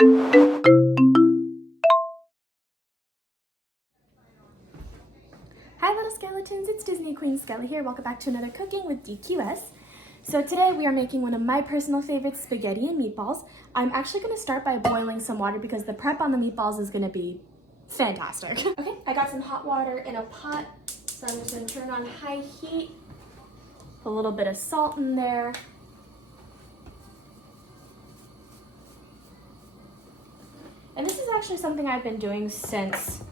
Hi little skeletons, it's Disney Queen Skelly here. Welcome back to another Cooking with DQS. So today we are making one of my personal favorites, spaghetti and meatballs. I'm actually going to start by boiling some water because the prep on the meatballs is going to be fantastic. Okay, I got some hot water in a pot, so I'm just going to turn on high heat, put a little bit of salt in there. And this is actually something I've been doing since,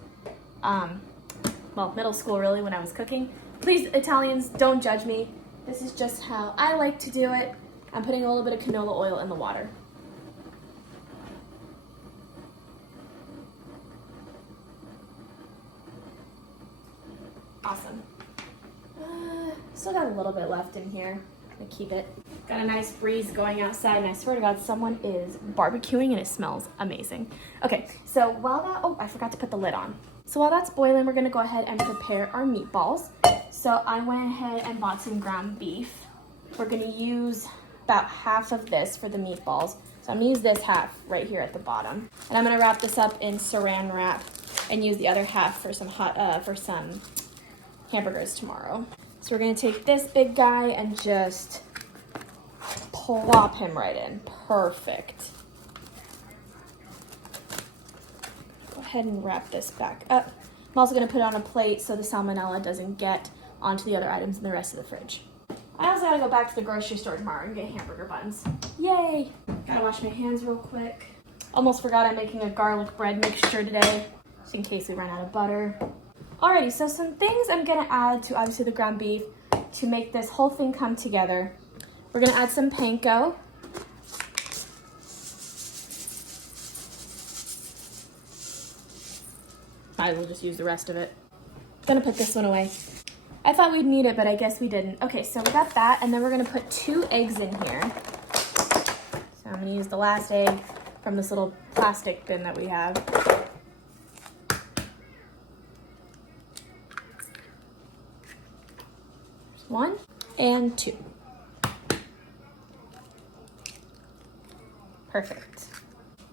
well, middle school really, when I was cooking. Please, Italians, don't judge me. This is just how I like to do it. I'm putting a little bit of canola oil in the water. Awesome. Still got a little bit left in here. I'm gonna keep it. Got a nice breeze going outside, and I swear to God, someone is barbecuing and it smells amazing. Okay, so while that, oh, I forgot to put the lid on. So while that's boiling, we're gonna go ahead and prepare our meatballs. So I went ahead and bought some ground beef. We're gonna use about half of this for the meatballs. So I'm gonna use this half right here at the bottom. And I'm gonna wrap this up in saran wrap and use the other half for some some hamburgers tomorrow. So we're gonna take this big guy and just plop him right in. Perfect. Go ahead and wrap this back up. I'm also gonna put it on a plate so the salmonella doesn't get onto the other items in the rest of the fridge. I also gotta go back to the grocery store tomorrow and get hamburger buns. Yay! Gotta wash my hands real quick. Almost forgot I'm making a garlic bread mixture today, just in case we run out of butter. Alrighty, so some things I'm gonna add to obviously the ground beef to make this whole thing come together. We're gonna add some panko. Might as well just use the rest of it. Gonna put this one away. I thought we'd need it, but I guess we didn't. Okay, so we got that, and then we're gonna put 2 eggs in here. So I'm gonna use the last egg from this little plastic bin that we have. There's 1 and 2. Perfect.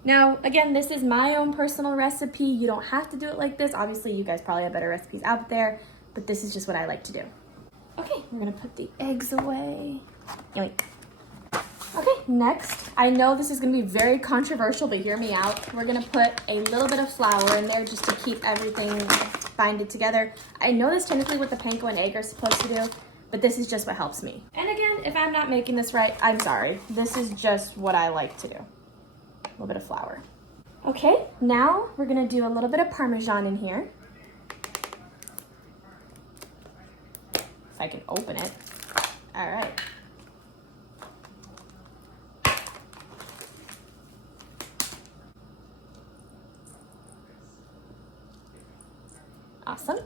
Now, again, this is my own personal recipe. You don't have to do it like this. Obviously, you guys probably have better recipes out there, but this is just what I like to do. Okay, we're gonna put the eggs away. Yoink. Okay, next, I know this is gonna be very controversial, but hear me out. We're gonna put a little bit of flour in there just to keep everything binded together. I know that's technically what the panko and egg are supposed to do, but this is just what helps me. And again, if I'm not making this right, I'm sorry. This is just what I like to do. A little bit of flour. Okay, now we're gonna do a little bit of Parmesan in here. If I can open it. All right. Awesome.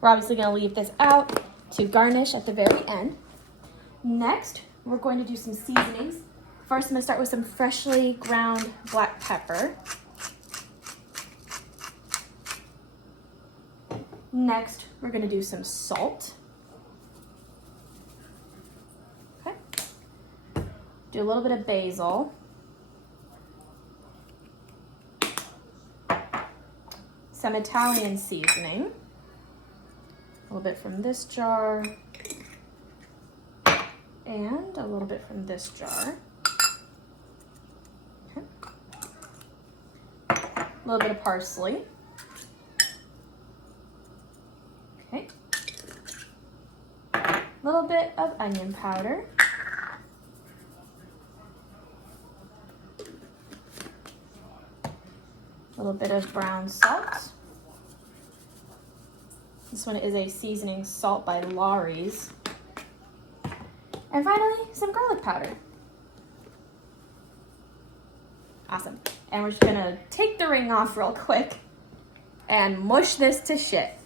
We're obviously gonna leave this out to garnish at the very end. Next, we're going to do some seasonings. First, I'm gonna start with some freshly ground black pepper. Next, we're gonna do some salt. Okay. Do a little bit of basil. Some Italian seasoning. A little bit from this jar. And a little bit from this jar. Okay. A little bit of parsley. Okay. A little bit of onion powder. A little bit of brown salt. This one is a seasoning salt by Lawry's. And finally, some garlic powder. Awesome. And we're just gonna take the ring off real quick and mush this to shit.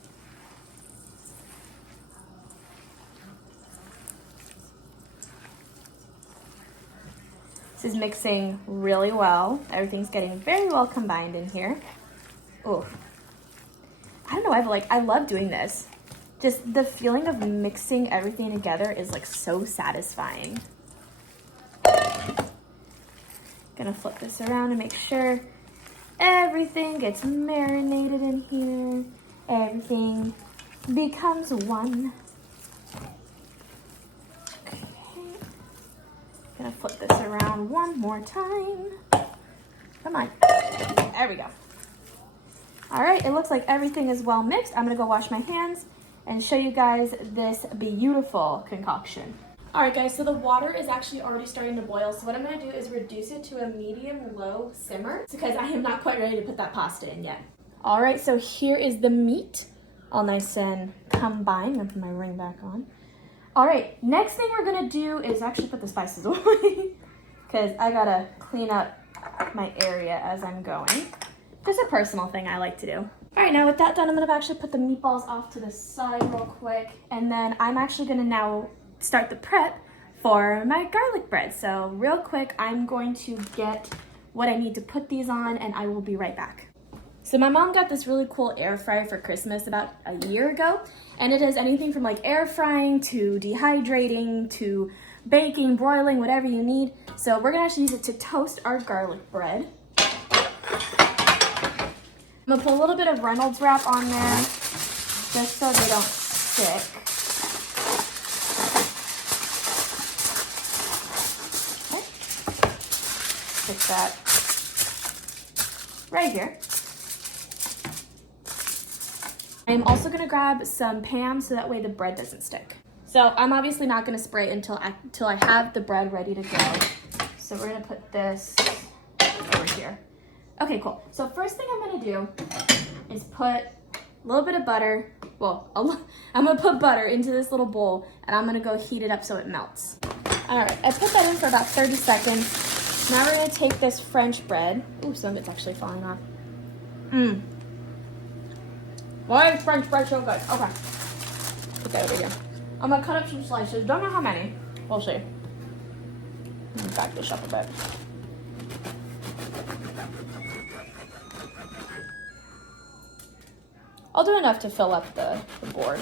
This is mixing really well. Everything's getting very well combined in here. Oh, I don't know, I love doing this. Just the feeling of mixing everything together is like so satisfying. Gonna flip this around and make sure everything gets marinated in here. Everything becomes one. Okay. Gonna flip this around one more time. Come on. There we go. All right, it looks like everything is well mixed. I'm gonna go wash my hands and show you guys this beautiful concoction. All right, guys, so the water is actually already starting to boil. So what I'm gonna do is reduce it to a medium-low simmer because I am not quite ready to put that pasta in yet. All right, so here is the meat, all nice and combined. I'm gonna put my ring back on. All right, next thing we're gonna do is actually put the spices away because I gotta clean up my area as I'm going. Just a personal thing I like to do. All right, now with that done, I'm gonna actually put the meatballs off to the side real quick, and then I'm actually gonna now start the prep for my garlic bread. So real quick, I'm going to get what I need to put these on, and I will be right back. So my mom got this really cool air fryer for Christmas about a year ago, and it does anything from like air frying to dehydrating to baking, broiling, whatever you need. So we're gonna actually use it to toast our garlic bread. I'm gonna put a little bit of Reynolds wrap on there just so they don't stick. Okay. Stick that right here. I'm also gonna grab some Pam so that way the bread doesn't stick. So I'm obviously not gonna spray until I have the bread ready to go. So we're gonna put this over here. Okay, cool. So first thing I'm gonna do is put a little bit of butter. Well, I'm gonna put butter into this little bowl and I'm gonna go heat it up so it melts. All right, I put that in for about 30 seconds. Now we're gonna take this French bread. Ooh, some of it's actually falling off. Why is French bread so good? Okay. Put that over here. I'm gonna cut up some slices. Don't know how many. We'll see. Let me back this up a bit. I'll do enough to fill up the board.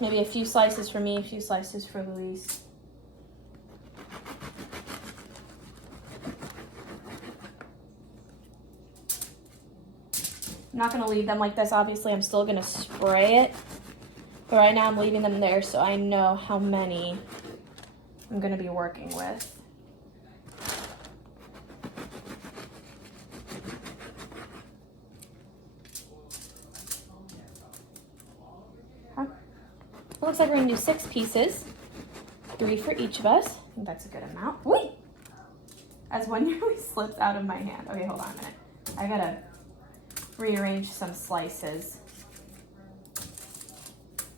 Maybe a few slices for me, a few slices for Luis. I'm not gonna leave them like this. Obviously, I'm still gonna spray it. But right now I'm leaving them there so I know how many I'm gonna be working with. It looks like we're gonna do 6 pieces, 3 for each of us. I think that's a good amount. Wait! As one nearly slips out of my hand. Okay, hold on a minute. I gotta rearrange some slices.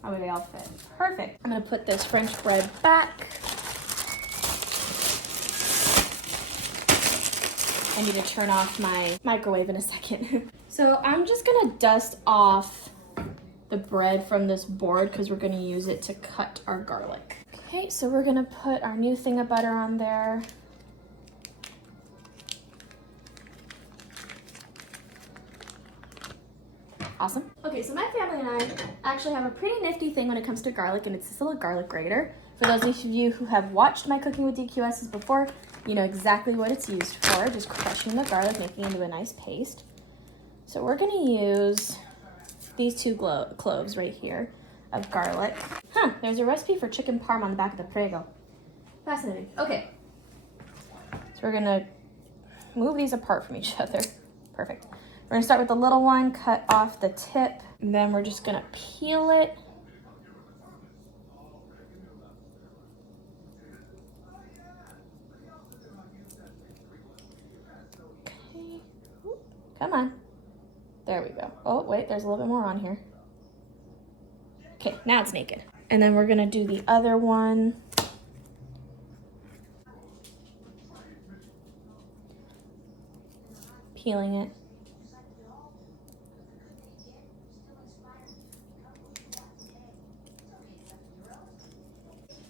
How would they all fit? Perfect. I'm gonna put this French bread back. I need to turn off my microwave in a second. So I'm just gonna dust off the bread from this board because we're gonna use it to cut our garlic. Okay, so we're gonna put our new thing of butter on there. Awesome. Okay, so my family and I actually have a pretty nifty thing when it comes to garlic, and it's this little garlic grater. For those of you who have watched my Cooking with DQSs before, you know exactly what it's used for, just crushing the garlic, making it into a nice paste. So we're gonna use these 2 cloves right here of garlic. Huh, there's a recipe for chicken parm on the back of the Prego. Fascinating. Okay, so we're gonna move these apart from each other. Perfect. We're gonna start with the little one, cut off the tip, and then we're just gonna peel it. Okay, come on. There we go. Oh, wait, there's a little bit more on here. Okay, now it's naked. And then we're gonna do the other one. Peeling it.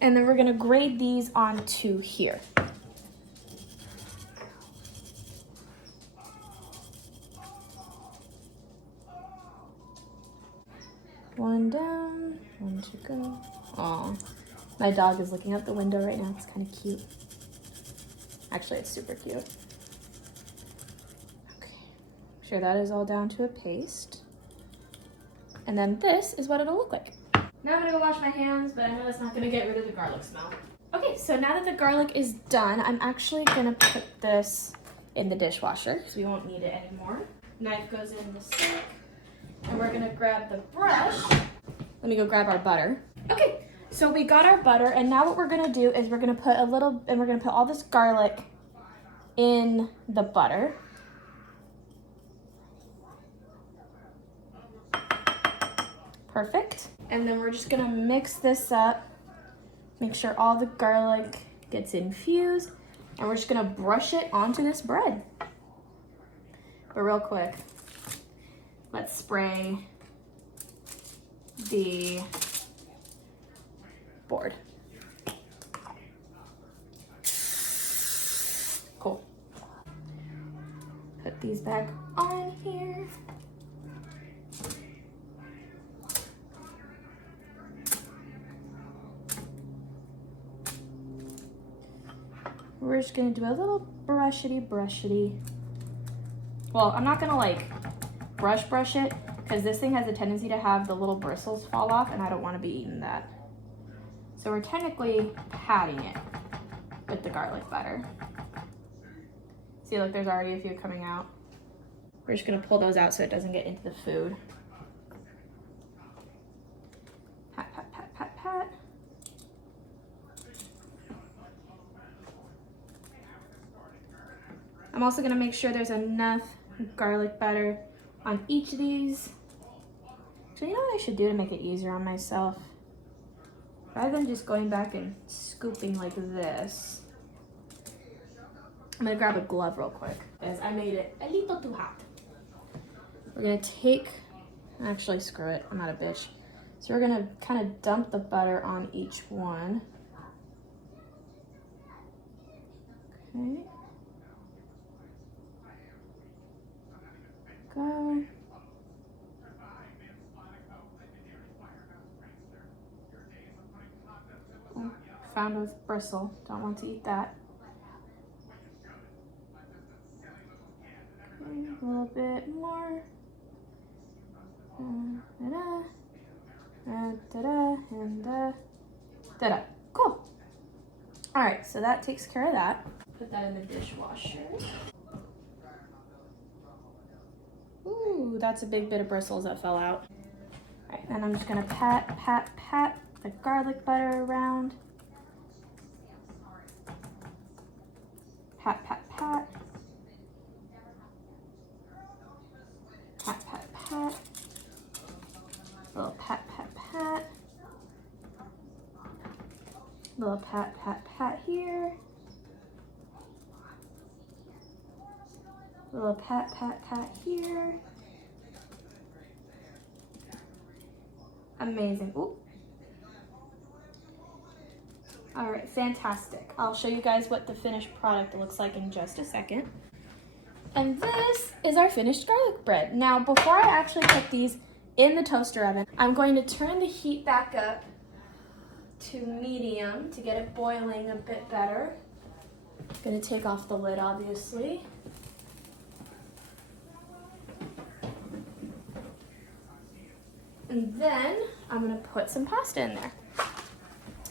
And then we're gonna grade these onto here. One down, one to go. Aw, my dog is looking out the window right now. It's kind of cute. Actually, it's super cute. Okay. Make sure that is all down to a paste. And then this is what it'll look like. Now I'm gonna go wash my hands, but I know that's not gonna get rid of the garlic smell. Okay, so now that the garlic is done, I'm actually gonna put this in the dishwasher because we won't need it anymore. Knife goes in the sink, and we're gonna grab the brush. Let me go grab our butter. Okay, so we got our butter, and now what we're gonna do is we're gonna put all this garlic in the butter. Perfect. And then we're just gonna mix this up, make sure all the garlic gets infused, and we're just gonna brush it onto this bread. But real quick, let's spray the board. Cool. Put these back on here. We're just gonna do a little brushity. Well, I'm not gonna like brush it because this thing has a tendency to have the little bristles fall off and I don't wanna be eating that. So we're technically patting it with the garlic butter. See, look, there's already a few coming out. We're just gonna pull those out so it doesn't get into the food. Pat, pat, pat, pat, pat. I'm also gonna make sure there's enough garlic butter on each of these. So you know what I should do to make it easier on myself? Rather than just going back and scooping like this, I'm gonna grab a glove real quick because I made it a little too hot. We're gonna actually screw it, I'm not a bitch. So we're gonna kind of dump the butter on each one. Okay. Go. Oh, found with bristle. Don't want to eat that. Okay, a little bit more. Da-da, and da-da. Cool. All right, so that takes care of that. Put that in the dishwasher. Ooh, that's a big bit of bristles that fell out. All right, then I'm just gonna pat the garlic butter around. Pat. Pat. Little pat. Little pat here. Little pat here. Amazing. Ooh. All right, fantastic. I'll show you guys what the finished product looks like in just a second. And this is our finished garlic bread. Now, before I actually put these in the toaster oven, I'm going to turn the heat back up to medium to get it boiling a bit better. I'm gonna take off the lid, obviously. And then I'm gonna put some pasta in there.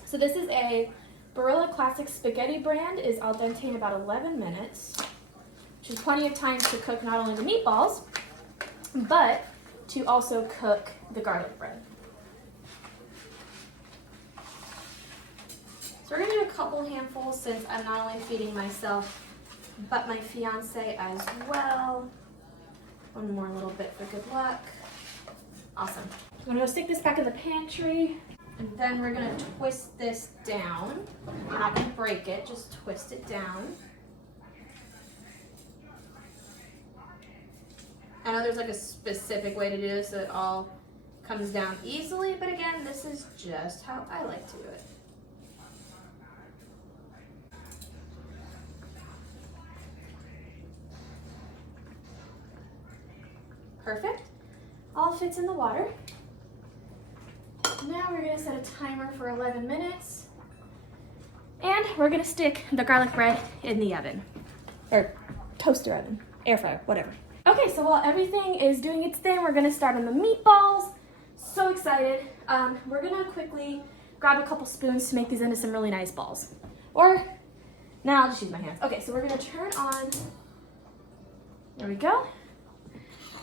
So this is a Barilla Classic Spaghetti brand, is al dente in about 11 minutes, which is plenty of time to cook not only the meatballs, but to also cook the garlic bread. So we're gonna do a couple handfuls since I'm not only feeding myself, but my fiance as well. One more little bit for good luck. Awesome. I'm gonna go stick this back in the pantry, and then we're gonna twist this down. We're not gonna break it, just twist it down. I know there's like a specific way to do this so it all comes down easily, but again, this is just how I like to do it. Perfect. All fits in the water. Now we're gonna set a timer for 11 minutes. And we're gonna stick the garlic bread in the oven. Or toaster oven, air fryer, whatever. Okay, so while everything is doing its thing, we're gonna start on the meatballs. So excited. We're gonna quickly grab a couple spoons to make these into some really nice balls. Or, now I'll just use my hands. Okay, so we're gonna turn on, there we go.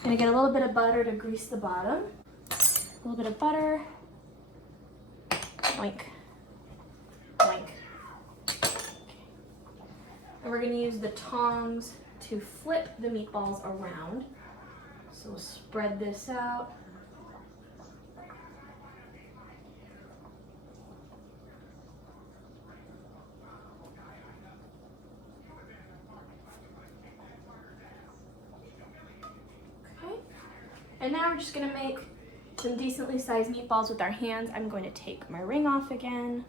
Gonna get a little bit of butter to grease the bottom. A little bit of butter. Boink. Boink. And we're gonna use the tongs to flip the meatballs around. So we'll spread this out. Okay. And now we're just gonna make some decently sized meatballs with our hands. I'm going to take my ring off again.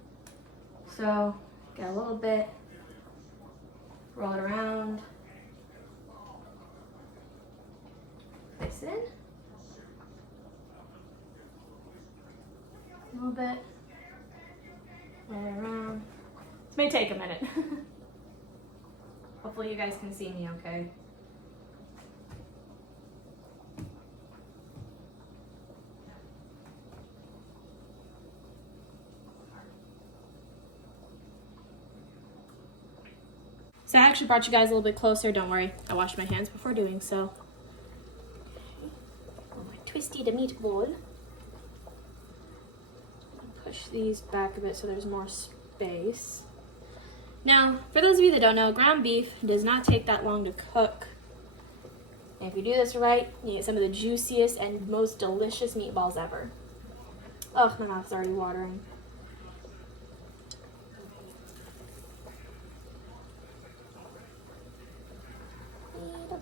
So get a little bit, roll it around. This in. A little bit. Roll it around. This may take a minute. Hopefully you guys can see me okay. So I actually brought you guys a little bit closer. Don't worry, I washed my hands before doing so. My twisty the meatball. Push these back a bit so there's more space. Now, for those of you that don't know, ground beef does not take that long to cook. And if you do this right, you get some of the juiciest and most delicious meatballs ever. Oh, my mouth's already watering.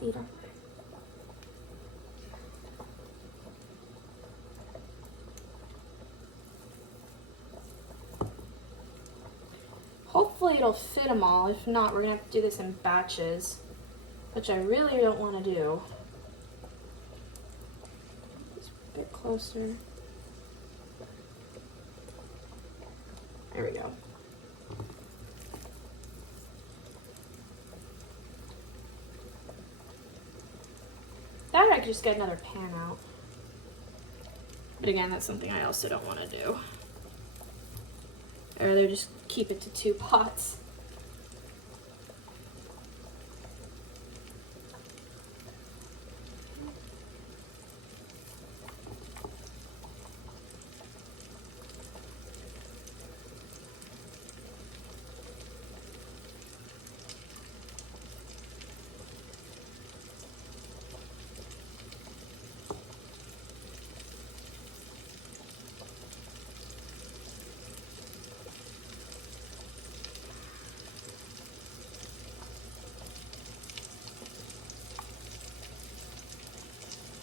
Little. Hopefully it'll fit them all. If not, we're gonna have to do this in batches, which I really don't want to do. Just a bit closer. There we go. That or I could just get another pan out. But again, that's something I also don't want to do. I'd rather just keep it to 2 pots.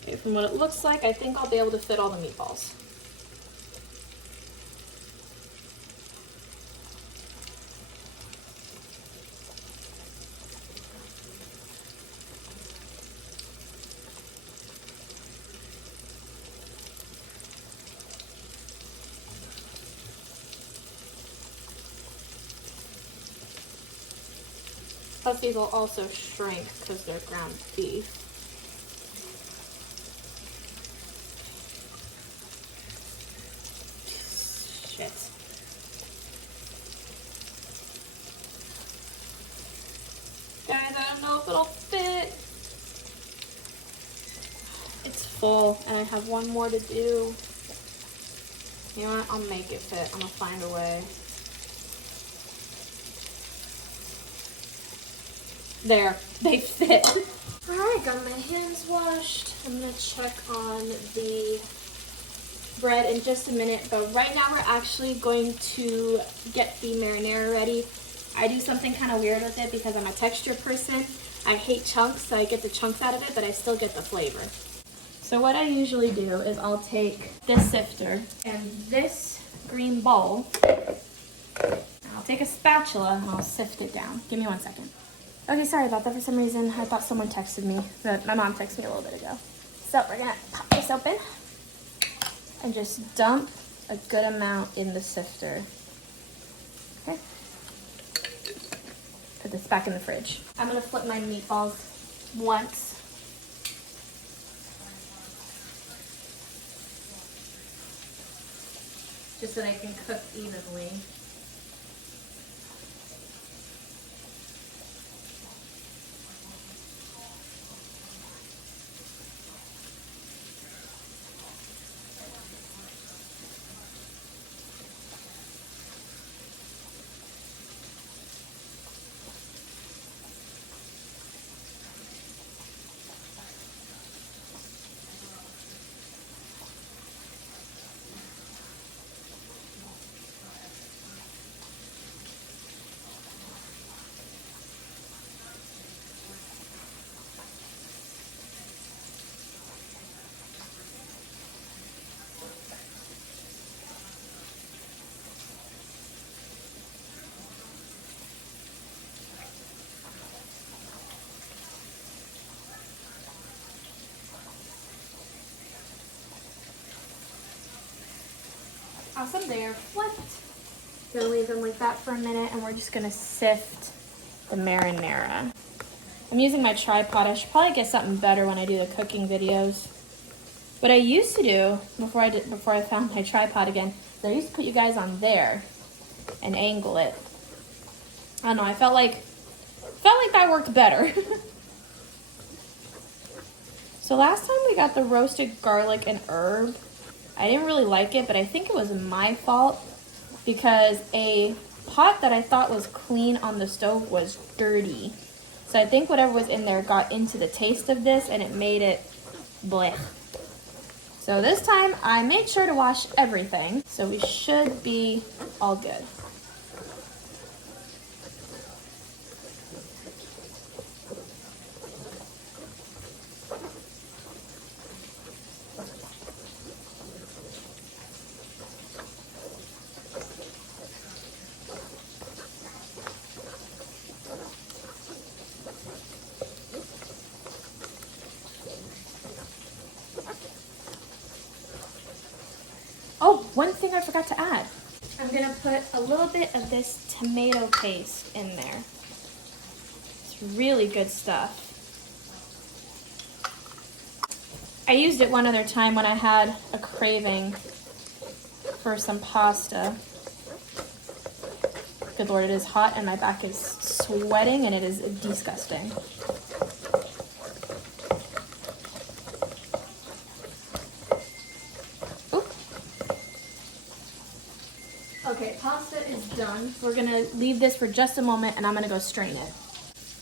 Okay, from what it looks like, I think I'll be able to fit all the meatballs. Plus these will also shrink because they're ground beef. Shit. Guys, I don't know if it'll fit. It's full and I have one more to do. You know what? I'll make it fit. I'm gonna find a way. There, they fit. Alright, got my hands washed. I'm gonna check on the bread in just a minute, but right now we're actually going to get the marinara ready. I do something kind of weird with it because I'm a texture person. I hate chunks, so I get the chunks out of it, but I still get the flavor. So what I usually do is I'll take this sifter and this green bowl, and I'll take a spatula and I'll sift it down. Give me 1 second. Okay, sorry about that. For some reason, I thought someone texted me, but my mom texted me a little bit ago. So we're gonna pop this open and just dump a good amount in the sifter. Okay. Put this back in the fridge. I'm gonna flip my meatballs once just so they can cook evenly. Awesome, they are flipped. Gonna leave them like that for a minute, and we're just gonna sift the marinara. I'm using my tripod. I should probably get something better when I do the cooking videos. What I used to do before I found my tripod again, is I used to put you guys on there and angle it. I don't know. I felt like that worked better. So last time we got the roasted garlic and herb, I didn't really like it, but I think it was my fault because a pot that I thought was clean on the stove was dirty. So I think whatever was in there got into the taste of this and it made it blech. So this time I made sure to wash everything, so we should be all good. Oh, one thing I forgot to add. I'm gonna put a little bit of this tomato paste in there. It's really good stuff. I used it one other time when I had a craving for some pasta. Good Lord, it is hot and my back is sweating and it is disgusting. Okay, pasta is done. We're gonna leave this for just a moment and I'm gonna go strain it.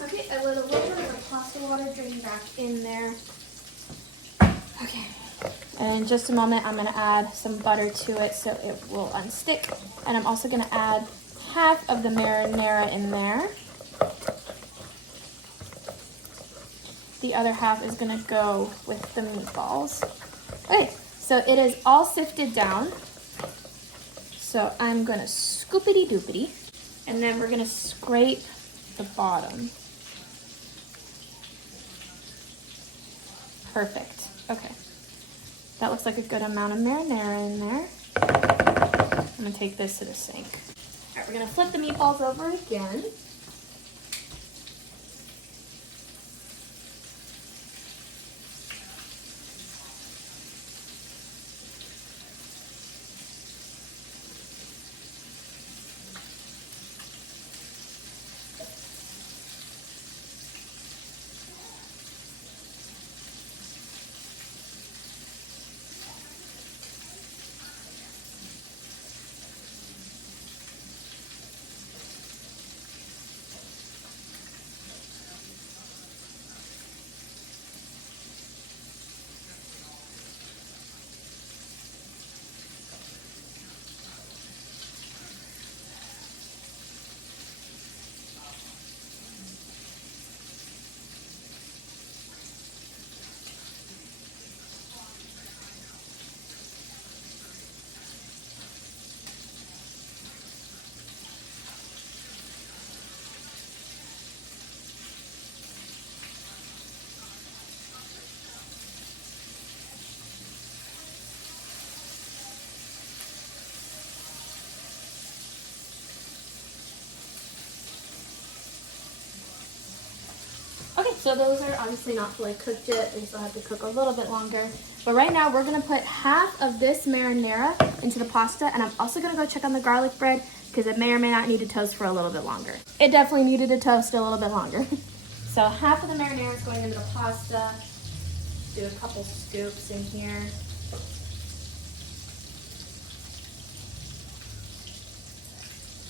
Okay, I let a little bit of the pasta water drain back in there. Okay, and in just a moment I'm gonna add some butter to it so it will unstick. And I'm also gonna add half of the marinara in there. The other half is gonna go with the meatballs. Okay, so it is all sifted down. So I'm gonna scoopity doopity, and then we're gonna scrape the bottom. Perfect, okay. That looks like a good amount of marinara in there. I'm gonna take this to the sink. All right, we're gonna flip the meatballs over again. So those are obviously not fully cooked yet. They still have to cook a little bit longer. But right now we're gonna put half of this marinara into the pasta, and I'm also gonna go check on the garlic bread because it may or may not need to toast for a little bit longer. It definitely needed to toast a little bit longer. So half of the marinara is going into the pasta. Do a couple scoops in here.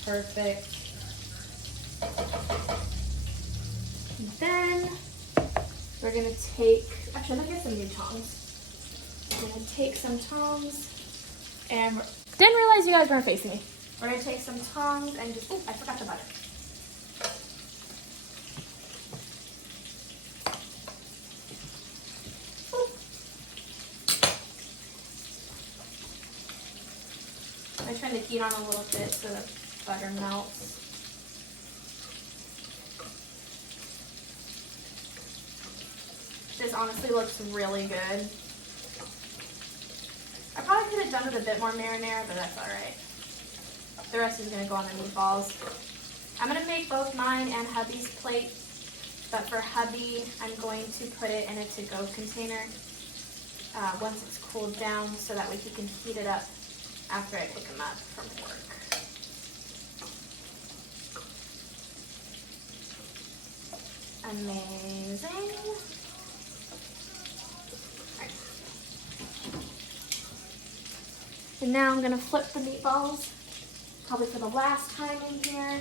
Perfect. And then we're gonna take, actually I'm gonna get some new tongs. I'm gonna take some tongs and didn't realize you guys weren't facing me. We're gonna take some tongs and just, oh, I forgot the butter. I'm trying to heat on a little bit so the butter melts. This honestly looks really good. I probably could have done with a bit more marinara, but that's all right. The rest is gonna go on the meatballs. I'm gonna make both mine and hubby's plate, but for hubby, I'm going to put it in a to-go container once it's cooled down so that way he can heat it up after I pick him up from work. Amazing. Right. And now I'm gonna flip the meatballs, probably for the last time in here,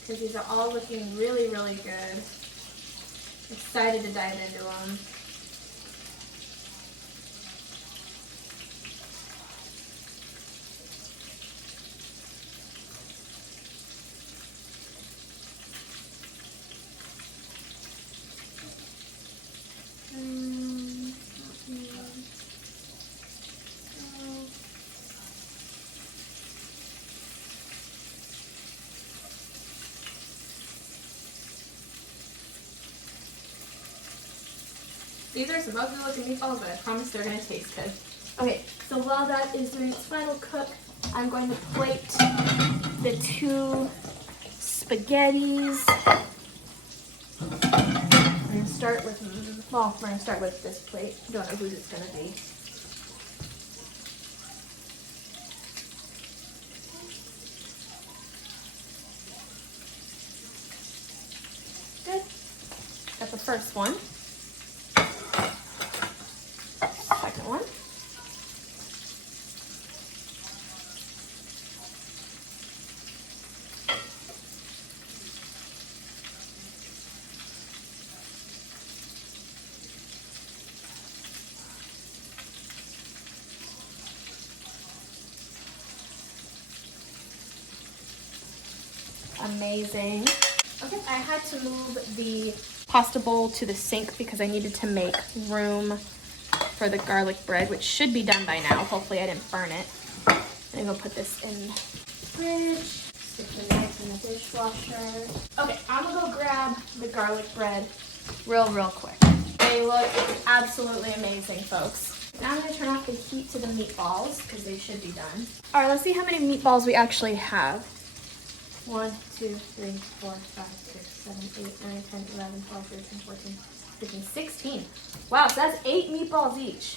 because these are all looking really, really good. Excited to dive into them. These are some ugly looking meatballs, but I promise they're gonna taste good. Okay, so while that is doing its final cook, I'm going to plate the two spaghettis. I'm gonna start with, well, we're gonna start with this plate. I don't know whose it's gonna be. Good. Got the first one. Second one. Amazing. Okay, I had to move the pasta bowl to the sink because I needed to make room for the garlic bread, which should be done by now. Hopefully I didn't burn it. I'm gonna go put this in the fridge, stick the knife in the dishwasher. Okay, I'm gonna go grab the garlic bread real quick. They look absolutely amazing, folks. Now I'm gonna turn off the heat to the meatballs because they should be done. All right, let's see how many meatballs we actually have. 1, 2, 3, 4, 5, 6, 7, 8, 9, 10, 11, 12, 13, 14, 15, 16. Wow, so that's 8 meatballs each.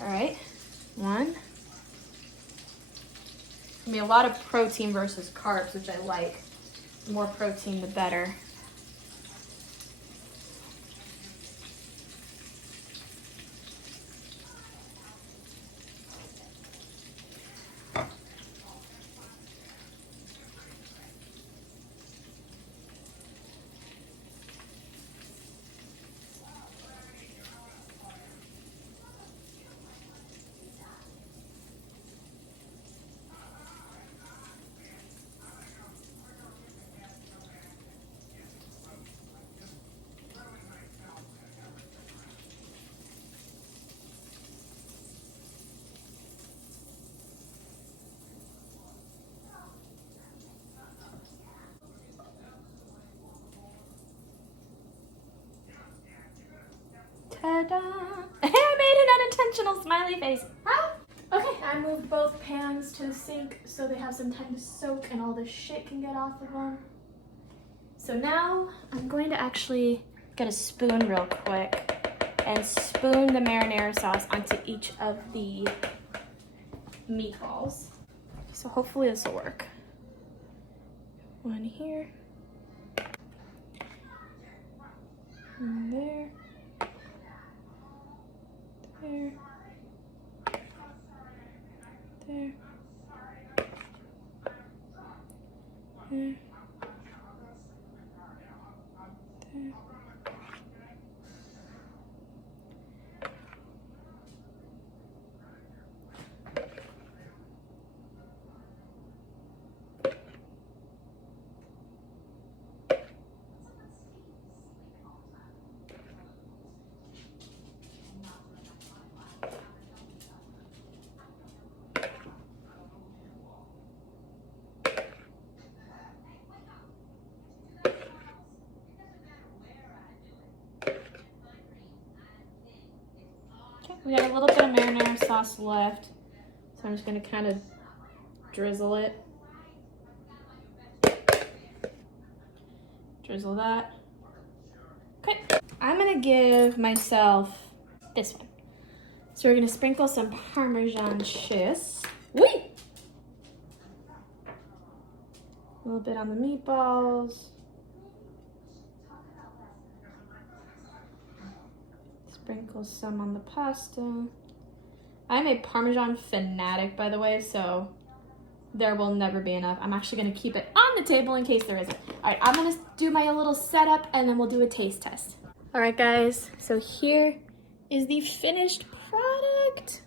All right, 1. Gonna be a lot of protein versus carbs, which I like. The more protein, the better. Ta-da! I made an unintentional smiley face. Ah! Okay, I moved both pans to the sink so they have some time to soak and all this shit can get off of them. So now I'm going to actually get a spoon real quick and spoon the marinara sauce onto each of the meatballs. So hopefully this will work. One here. And there. There. There. There. There. We got a little bit of marinara sauce left, so I'm just going to kind of drizzle it. Drizzle that. Okay, I'm going to give myself this one. So we're going to sprinkle some Parmesan cheese. Whee! A little bit on the meatballs. Sprinkle some on the pasta. I'm a Parmesan fanatic, by the way, so there will never be enough. I'm actually gonna keep it on the table in case there isn't. All right, I'm gonna do my little setup and then we'll do a taste test. All right, guys, so here is the finished product.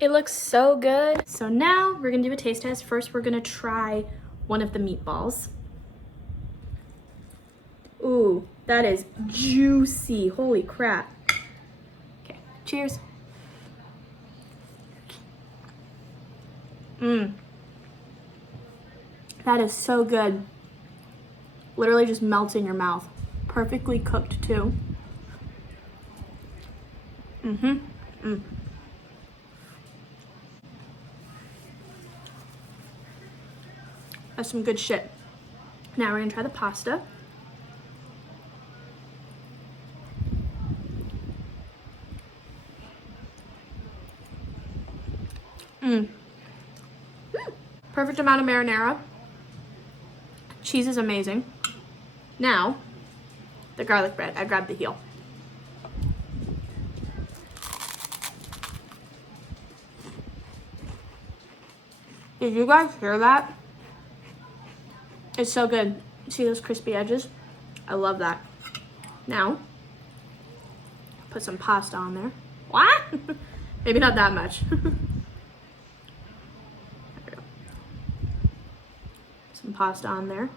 It looks so good. So now we're gonna do a taste test. First, we're gonna try one of the meatballs. Ooh, that is juicy, holy crap. Cheers. That is so good. Literally just melts in your mouth. Perfectly cooked too. That's some good shit. Now we're gonna try the pasta. Perfect amount of marinara. Cheese is amazing. Now, the garlic bread. I grabbed the heel. Did you guys hear that? It's so good. See those crispy edges? I love that. Now, put some pasta on there. What? Maybe not that much. Some pasta on there.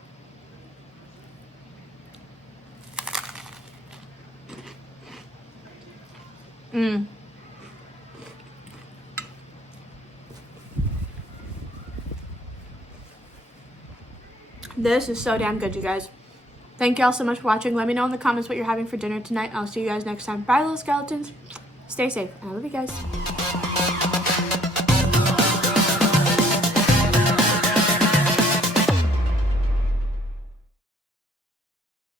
This is so damn good, you guys. Thank you all so much for watching. Let me know in the comments what you're having for dinner tonight. I'll see you guys next time. Bye, little skeletons. Stay safe, and I love you guys.